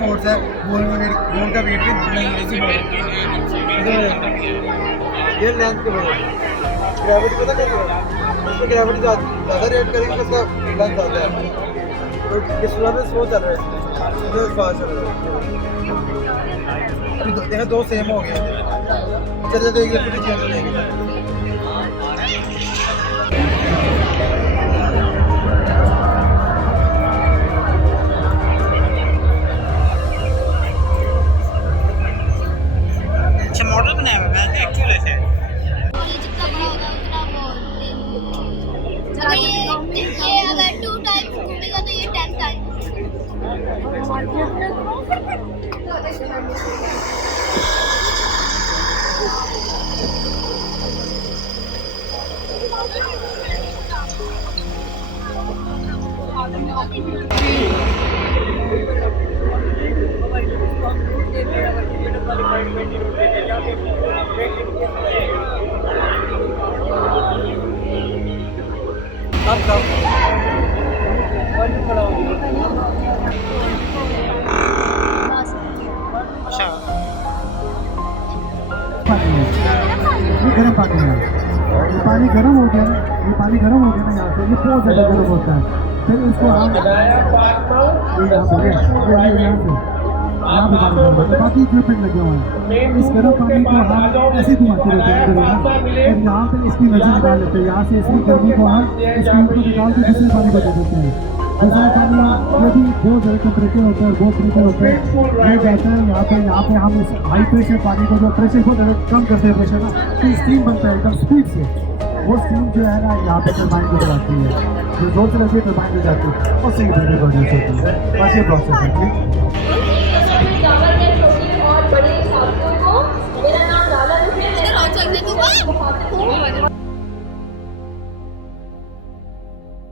Force है गोल का wait भी नहीं ये लेंथ के बगैर ग्रेविटी पता क्या है, उसमें ग्रेविटी ज़्यादा रेट करेंगे उसका लेंथ ज़्यादा है। तो इस वजह से स्लो चल रहा है, इसलिए फास्ट चल रहा है। अभी देखा दो सेम हो गए, चल देखिए फिर चेंज लेंगे। मॉडल बनाया हुआ है एक्चुअल है। ये अगर 2 टाइम्स घूमेगा तो ये 10 टाइम्स। गर्म पानी है, ये पानी गर्म हो गया ना, ये पानी गर्म हो गया ना यहाँ से, ये बहुत ज़्यादा गर्म होता है। फिर इसको हम यहाँ पे पानी गर्म होता है, बाकी जो पेड़ लगे हुए हैं इस गर्म पानी को हम ऐसे घुमाते रहते हैं और यहाँ पे इसकी एनर्जी निकाल लेते हैं। यहाँ से इसकी गर्मी को हम इसके ऊपर निकाल के दूसरे पानी को दे देते हैं। दूसरा पानी ये भी बहुत ज़्यादा टेम्परेचर होता है, बहुत प्रेशर होता है, ये जाता है यहाँ पे हम इस हाई प्रेशर पानी को जो प्रेशर बहुत ज़्यादा कम करते हैं प्रेशर ना, तो स्टीम बनता है एकदम स्पीड से। वो स्टीम जो है ना यहाँ पे टरबाइन को चलाती है, जो जोर से लगती है टरबाइन को जाती है और सही प्रोड्यूस होती है। बस ये प्रोसेस है।